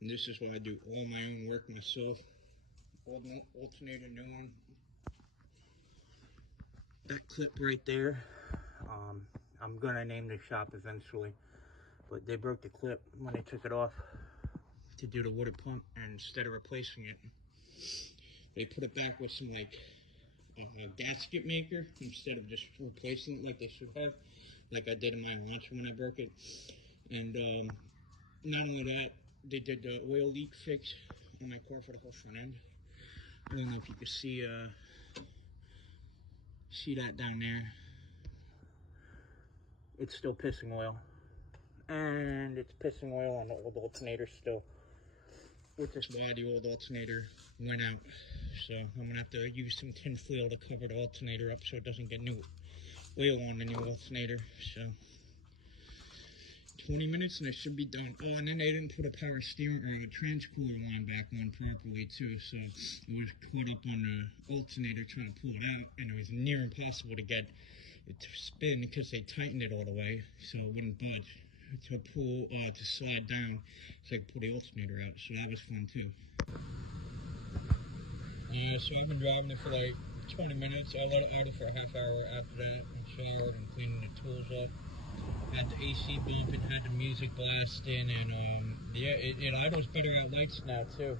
And this is why I do all my own work myself. Old alternator, new one. That clip right there, I'm gonna name the shop eventually, but they broke the clip when they took it off to do the water pump, and instead of replacing it, they put it back with some like a gasket maker instead of just replacing it like they should have, like I did in my launcher when I broke it. And not only that, they did the oil leak fix on my car for the whole front end. I don't know if you can see that down there. It's still pissing oil, and it's pissing oil on the old alternator still, which is why the old alternator went out. So I'm gonna have to use some tin foil to cover the alternator up so it doesn't get new oil on the new alternator. So 20 minutes and it should be done. Oh, and then they didn't put a power steering or a transcooler line back on properly too, so it was caught up on the alternator trying to pull it out, and it was near impossible to get it to spin because they tightened it all the way so it wouldn't budge. To slide down so I could pull the alternator out, so that was fun too. Yeah, so I've been driving it for like 20 minutes. I let it idle for a half hour after that and showered and cleaning the tools up. Had the AC bumping, had the music blasting, and yeah, it idles better at lights now too.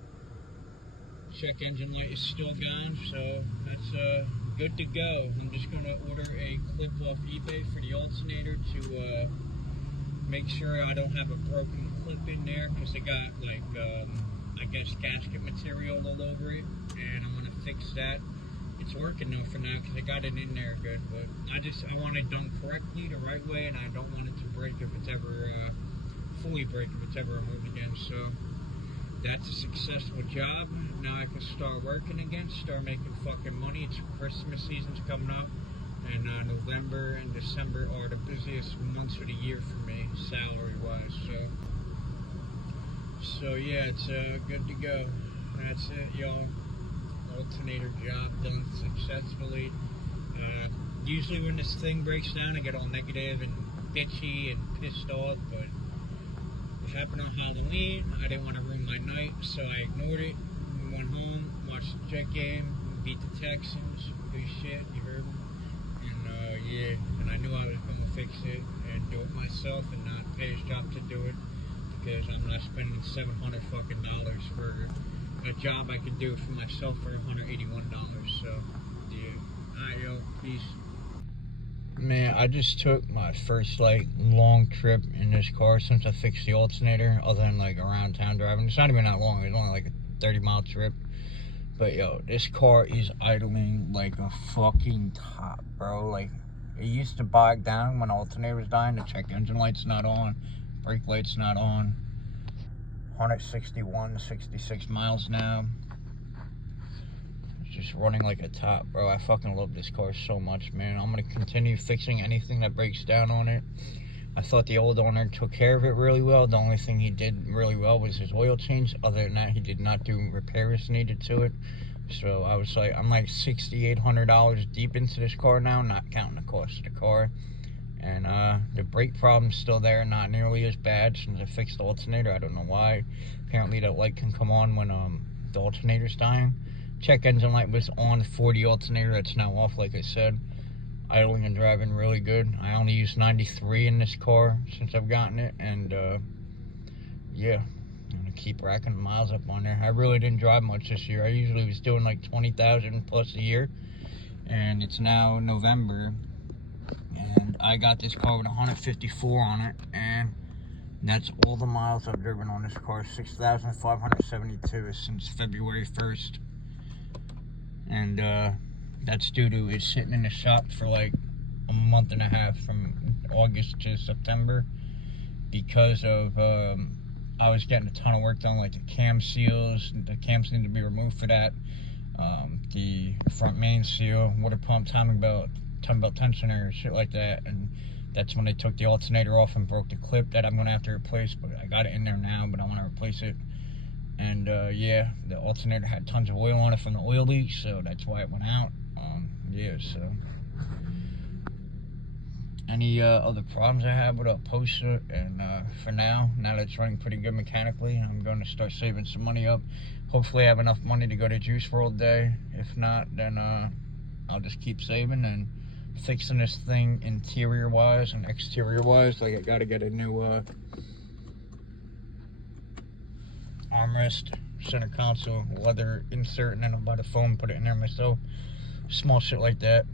Check engine light is still gone, so that's good to go. I'm just gonna order a clip off eBay for the alternator to make sure I don't have a broken clip in there, because they got like I guess gasket material all over it, and I'm gonna fix that. It's working though for now because I got it in there good, but I want it done correctly, the right way, and I don't want it to break if it's ever fully break if it's ever removed again. So that's a successful job. Now I can start working again, start making fucking money. It's Christmas season's coming up, and November and December are the busiest months of the year for me, salary-wise. So yeah, it's good to go. That's it, y'all. Alternator job done successfully. Usually when this thing breaks down, I get all negative and bitchy and pissed off, but it happened on Halloween. I didn't want to ruin my night, so I ignored it. Went home, watched the Jet game, beat the Texans. Good shit, you heard me. And yeah, and I knew I was going to fix it and do it myself and not pay his job to do it, because I'm not spending $700 fucking dollars for a job I could do for myself for $181. So yeah, alright, yo, peace. Man, I just took my first like long trip in this car since I fixed the alternator, other than like around town driving. It's not even that long, it's only like a 30-mile trip. But yo, this car is idling like a fucking top, bro. Like, it used to bog down when the alternator was dying. The check engine light's not on, brake light's not on. 161, 66 miles now. It's just running like a top, bro. I fucking love this car so much, man. I'm gonna continue fixing anything that breaks down on it. I thought the old owner took care of it really well. The only thing he did really well was his oil change. Other than that, he did not do repairs needed to it. So I was like, I'm like $6,800 deep into this car now, not counting the cost of the car. And the brake problem's still there, not nearly as bad since I fixed the alternator. I don't know why. Apparently that light can come on when the alternator's dying. Check engine light was on for the alternator. That's now off, like I said. Idling and driving really good. I only used 93 in this car since I've gotten it, and yeah, I'm gonna keep racking miles up on there. I really didn't drive much this year. I usually was doing like 20,000 plus a year, and it's now November, and I got this car with 154 on it, and that's all the miles I've driven on this car. 6,572 since February 1st, and that's due to it sitting in the shop for like a month and a half, from August to September, because of I was getting a ton of work done, like the cam seals. The cams need to be removed for that. The front main seal, water pump, timing belt tensioner, shit like that. And that's when they took the alternator off and broke the clip that I'm gonna have to replace. But I got it in there now, but I want to replace it. And yeah, the alternator had tons of oil on it from the oil leak, so that's why it went out. Yeah, so. any other problems I have with it, I'll post it. And for now that it's running pretty good mechanically, I'm going to start saving some money up. Hopefully I have enough money to go to Juice World Day. If not, then I'll just keep saving and fixing this thing interior wise and exterior wise. Like, I gotta get a new armrest, center console, leather insert, and then I'll buy the foam, put it in there myself. Small shit like that.